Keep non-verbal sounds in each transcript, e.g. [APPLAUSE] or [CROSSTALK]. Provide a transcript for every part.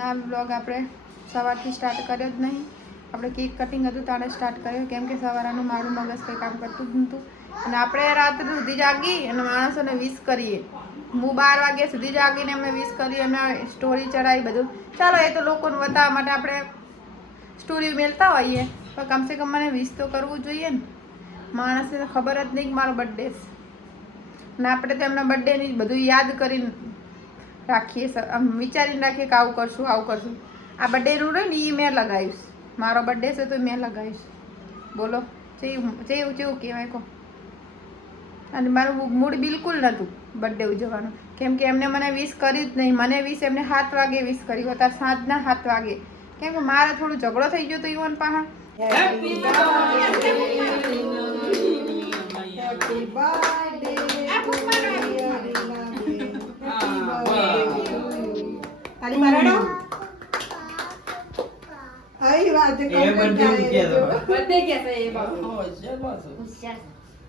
અને બ્લોગ આપણે સવારથી સ્ટાર્ટ કર્યો જ નહીં. આપણે કેક કટિંગ હતું તારે સ્ટાર્ટ કર્યો. કેમ કે સવારનું મારું મગજ કંઈ કામ કરતું જ નહોતું. અને આપણે રાત્રે સુધી જાગી અને માણસોને વિશ કરીએ. હું બાર વાગ્યા સુધી જાગીને અમે વિશ કરીએ એમને સ્ટોરી ચડાવી બધું. ચાલો, એ તો લોકોને બતાવવા માટે આપણે સ્ટોરી મેળતા હોઈએ. પણ કમસે કમ મને વિશ તો કરવું જોઈએ ને. માણસને ખબર જ નહીં કે મારો બર્થડે છે. ને આપણે તો એમના બર્થડેની બધું યાદ કરીને રાખીએ આમ વિચારીને રાખીએ કે આવું કરશું આવું કરશું. આ બર્થડેનું રહ્યું ને એ મેં લગાવીશ. મારો બર્થડે છે તો મેં લગાવીશ. બોલો જેવું જેવું જેવું કહેવાય કહો. અને મારું મૂડ બિલકુલ નહોતું બર્થડે ઉજવવાનું. કેમ કે એમને મને વિશ કર્યું જ નહીં. મને વિશ એમને સાત વાગે વિશ કર્યું હતા. સાંજના સાત વાગે. કેમ કે મારે થોડું ઝઘડો થઈ ગયો તો ઈવન પાહા. Happy birthday. મરાડો આઈ વાત એ બર્થડે ઉજ્યા તો. birthday ક્યાં છે એ બાબુ?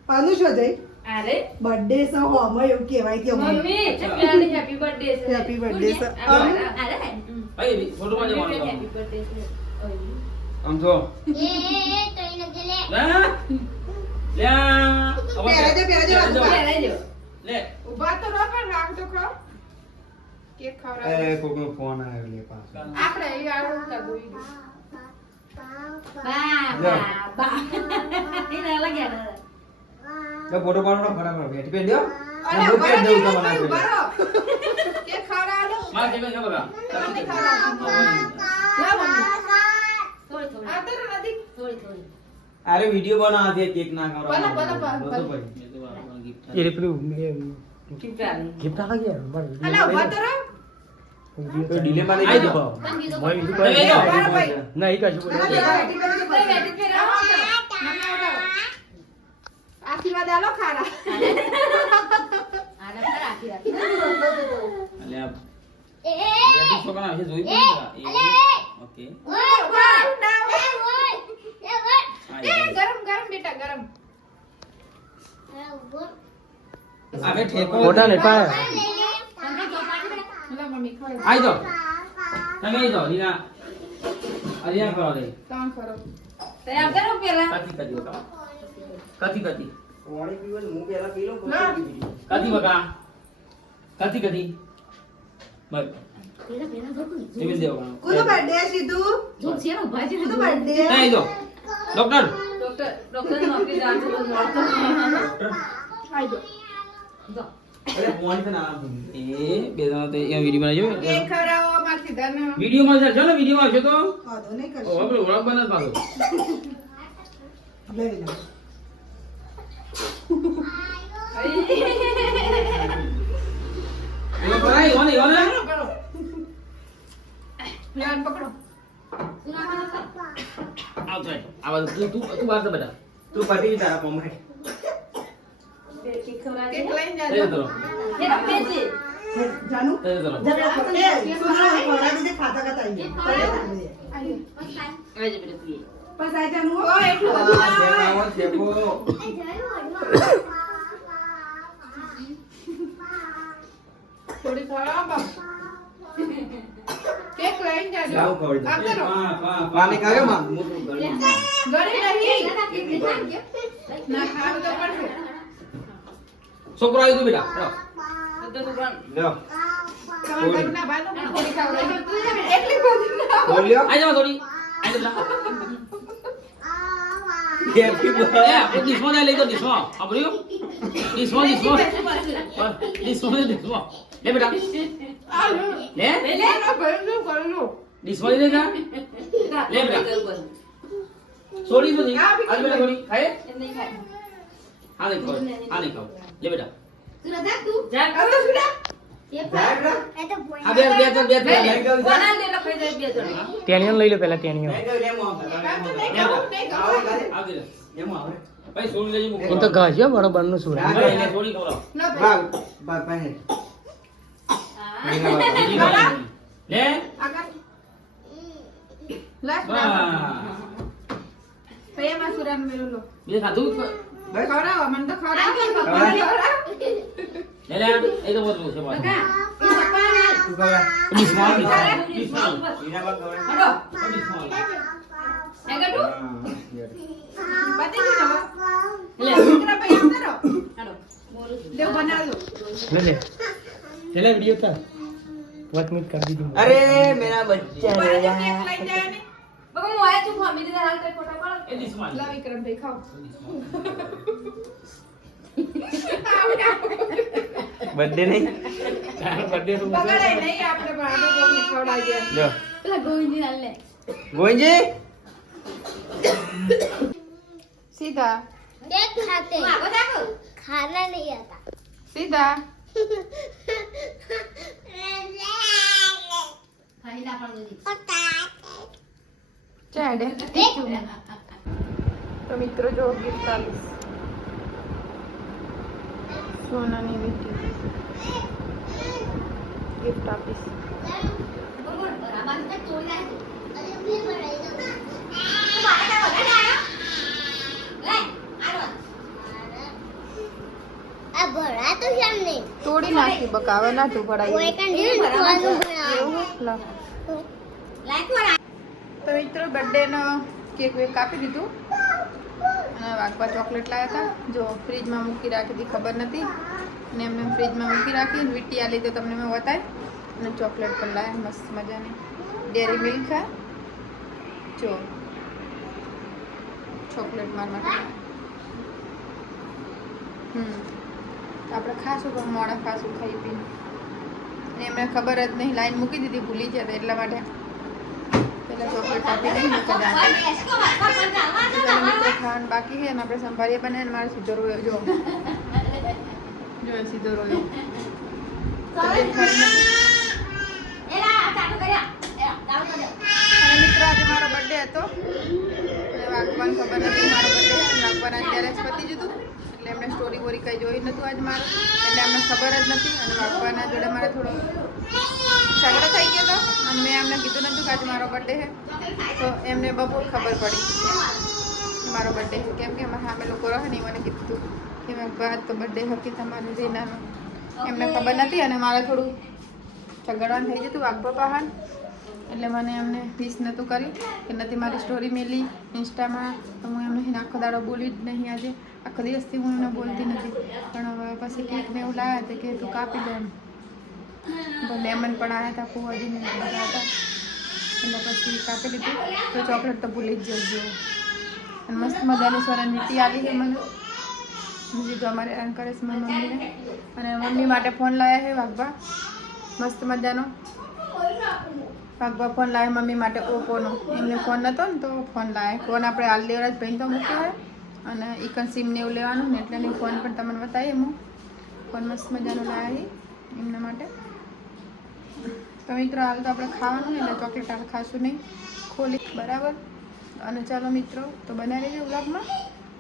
પાનું છો જઈ અરે? બર્થડે સો હોમ એવું કહેવાય કે મમ્મી ચકલાની હેપી બર્થડે છે. હેપી બર્થડે છે. અરે, અરે, ભાઈ ફોટોમાં જવાનું બર્થડે છે. આમ જો લે. લે. પહેરાજો, પહેરાજો, પહેરાઈ દો. લે. ઊભા તો રહો પણ રાખ તો ખરો. કેક એ ખવડાવે કોકનો ફોન આવ્યો લે પાછો. આપણે એ આવું તા બા, બા, બા. એને લાગ્યા ને. ફોટો પાડો બરાબર બેઠી. પે લ્યો. અરે ઊભા પેટ દઉં તમને ઊભા કેક ખવડાવો. લો. અરે વિડિયો દે ના કરો. ભલે, ભલે, ભલે, ગિફ્ટ એ પેલું ગિફ્ટ આ ગયા અલા, ઊભા તો રહો. ડીલે માં તમે કીધું ના એ કશું. આશીર્વાદ આલો ખારા ગરમ ગરમ બેટા ગરમ નહીં લો. આઈ જાઓ. તમે આઈ જાઓ રીના અરિયા કરો દે. ત્રણ કરો તૈયાર કરો પેલા. કતી કતી બકા કતી કતી પાણી કતી હું કતી કતી પેલા પી લઉં કોઈ. બકા birthday આઈ જાઓ. ડોક્ટર? Doctor doctor? નોકરી જાણ મળતો. અરે ફોન છે ના એ બે જણા તો એ વિડિયો બનાવજો કેક ખવડાવો મારા સીધાને. વિડિયો માં છે ને વિડિયો આવશે તો. વાંધો નહીં ઓ આપણે ઓળખ બને પાછો. લઈ લો. એ પરાઈ ઓને ઓને. કરો, કરો. પકડો. શું નાખવાનું છે? આવ તો બાર તો બેટા તું પટી તારા બે કેક ખવડાવજે. કેક લઈને જાજો. એ રમે જાનુ જરા એ, સુધરો, ખવડાવી દેજે, ખાતા ખાતા આવીએ. આઈ જાઓ. બેટા તું એ. બસ જાનુ, ઓ, એટલું બધું ના હોય. શેકો થોડી ખવડાવો બાપ. કેક લઈને જાજો. લાવ ખવડ આ કરો. પા પા પાણી કાઢ્યો માં મોટું ગળી નહીં. ના ખાવું તો પડશે. છોકરો આવી તું બેટા લ્યો. બોલ્યો આઈ જાઓ થોડી. લઈ તો લે બેટા આ લો. લે? ઘરનું. દિસમો લઈ જા લે બેટા. સોડી તો નહીં આજ બેટા સોડી ખાય? નહીં ખાય. આ નહીં ખાવ. આ નહીં ખાવ. લે બેટા. જા. આ તો સુડા. આ બે બે ત્રણ બે ત્રણ કોના લે એટલે ખાઈ જાય બે જણ. ટેનિયન લઈ લો પેલા ટેનિયન એ તો ઘાસ બરોબરનું લો. બે ખવડાવો, મને તો ખવડાવો. ખવડાવો. ખવડાવો. એ તો બધું છે બાજુ લે? ભાઈ એમ કરો. લે લે. વીડિયો તા વાત મિત કરી દીધી અરે મેરા બચ્ચા કેક લઈને જાય ને. બગો હું આયા છું ફોન. દીધા હાલ તે ફોટો પાડો. એ ડીશમાં લા વિક્રમભાઈ ખાઓ. [LAUGHS] બર્થડે નહીં? તારો બર્થડે શું બગડાય નહીં આપણે પણ તો મિત્રો જો ગીત ચાલીસ સોનાની વીટી ગિફ્ટ આપીશ. તોડી નાખી બકા હવે ના તું ભરાય તો મિત્રો બર્થડે નો કેક વેક કાપી દીધું. અને વાઘબા ચોકલેટ લાવ્યા હતા. જો ફ્રીજમાં મૂકી રાખી હતી, ખબર નથી. ને એમને ફ્રીજમાં મૂકી રાખી વીટી આ લીધે તમને મેં બતાવી અને ચોકલેટ પણ લાવ્યા મસ્ત મજાની. ડેરી મિલ્ક છે. જો, ચોકલેટ માર માટે હમ આપણે ખાશું પણ મોડા ખાશું ખાઈ પીને. એમને ખબર જ નહીં, લાઈન મૂકી દીધી, ભૂલી જતા એટલા માટે. ચોકલેટ આપી ખાવાનું બાકી છે અને આપણે સંભાળીએ પણ અને મારે સીધો રોયો. જો. જો સીધો રોયો. મિત્રો આજે મારો બર્થડે હતો. વાગવાન ખબર નથી મારો બર્થડે વાગવાન અત્યારે જ પતી જતું. એમને સ્ટોરી બોરી કંઈ જોઈ નહોતું આજ મારું. એટલે એમને ખબર જ નથી અને વાગવાના જોડે મારે થોડો ઝઘડો થઈ ગયો હતો અને મેં એમને કીધું નહોતું કે આજે મારો બર્થડે છે. તો એમને બપોર ખબર પડી મારો બર્થડે કેમ કે અમારા સામે લોકો રહે ને મને કીધું કે મેં આજ તો બર્થડે હતી તમારું રીનાનો. એમને ખબર નથી અને મારે થોડું ઝઘડવાનું થઈ જતું વાગવા બહાર એટલે મને એમને વિશ નહોતું કર્યું કે નથી મારી સ્ટોરી મેલી ઇન્સ્ટામાં તો હું એમને આખો દાડો બોલી જ નહીં આજે. આખો દિવસથી હું એને બોલતી નથી. પણ હવે પછી કેક ને એવું લાવ્યા હતા કે તું કાપી દે એમ. લેમન પણ આવ્યા હતા ફુવાજી ને બધા હતા. એટલે પછી કાપી લીધું. તો ચોકલેટ તો ભૂલી જ જજો. અને મસ્ત મજાની સ્વરણ નીતિ આવી ગઈ મને. બીજું તો અમારે હેરાન કરે છે મારી મમ્મીને. અને મમ્મી માટે ફોન લાવ્યા છે વાઘબા. મસ્ત મજાનો. વાઘબા ફોન લાવે મમ્મી માટે ઓપોનો એમને ફોન નહોતો ને તો ફોન લાવે ફોન આપણે હાલ દેવરાજ ભાઈ તો મૂક્યો હોય અને ઇકન સિમ ને એવું લેવાનું ને એટલે ફોન પણ તમને બતાવીએ હું. ફોન મસ્ત મજાનો લાવી એમના માટે. તો મિત્રો, હાલ તો આપણે ખાવાનું ને એટલે ચોકલેટ હાલ ખાશું નહીં. ખોલી, બરાબર? અને ચાલો મિત્રો, તો બનાવી લેજો વ્લોગમાં.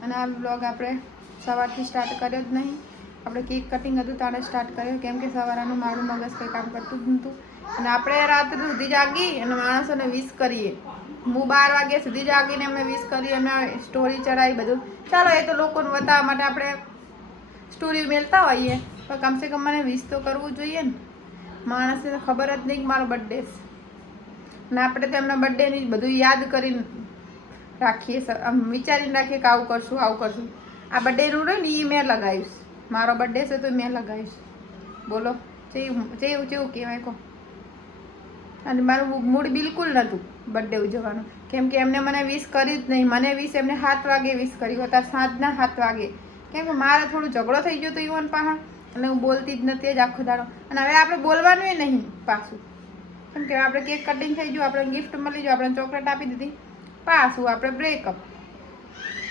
અને આ વ્લોગ આપણે સવારથી સ્ટાર્ટ કર્યો જ નહીં. આપણે કેક કટિંગ હતું તારે સ્ટાર્ટ કર્યો. કેમ કે સવારનું મારું મગજ કંઈ કામ કરતું જ નહોતું. અને આપણે રાત્રે સુધી જાગી અને માણસોને વિશ કરીએ. હું બાર વાગ્યા સુધી જાગીને અમે વિશ કરી, અમે સ્ટોરી ચડાવી બધું. ચાલો, એ તો લોકોને બતાવવા માટે આપણે સ્ટોરી મેળતા હોઈએ. પણ કમસે કમ મને વિશ તો કરવું જોઈએ ને. માણસને તો ખબર જ નહીં કે મારો બર્થડે છે. ને આપણે તો એમના બર્થડેની બધું યાદ કરીને રાખીએ આમ વિચારીને રાખીએ કે આવું કરશું આવું કરશું. આ બર્થડેનું રહ્યું ને એ મેં લગાવીશ મારો બર્થડે છે તો મેં લગાવીશ બોલો, જેવું જેવું જેવું કહેવાય કહો અને મારું મૂડ બિલકુલ નહોતું બર્થડે ઉજવવાનું. કેમ કે એમને મને વિશ કર્યું જ નહીં. મને વિશ એમને સાત વાગે વિશ કર્યું હતા સાંજના સાત વાગે. કેમ કે મારે થોડું ઝઘડો થઈ ગયો તો ઈવન પાહા અને હું બોલતી જ નથી જ આખો દાડો. અને હવે આપણે બોલવાનું નહીં પાછું. કેમ કે આપણે કેક કટિંગ થઈ ગયું. આપણે ગિફ્ટ મળી ગયું. આપણે ચોકલેટ આપી દીધી. પાછું આપણે બ્રેકઅપ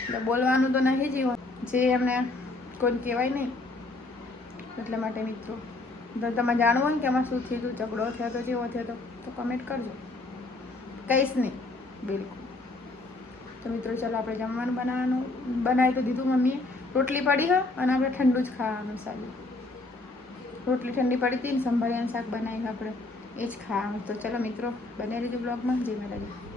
એટલે બોલવાનું તો નહીં જીવન જે એમને કોઈ કહેવાય નહીં. એટલા માટે મિત્રો. જો તમે જાણવું ને કે આમાં શું થયું હતું ઝઘડો થયો તો, કેવો થયો હતો તો કમેન્ટ કરજો. કહીશ નહીં. બિલકુલ. તો મિત્રો, ચાલો આપણે જમવાનું બનાવવાનું, બનાવી તો દીધું મમ્મીએ. રોટલી પડી હ, અને આપણે ઠંડુ જ ખાવાનું સારું રોટલી ઠંડી પડી હતી ને સંભાળ્યાનું શાક બનાવી આપણે. એ જ ખાવાનું. તો ચલો મિત્રો બનાવી દીધું બ્લોગમાં જય માતાજી.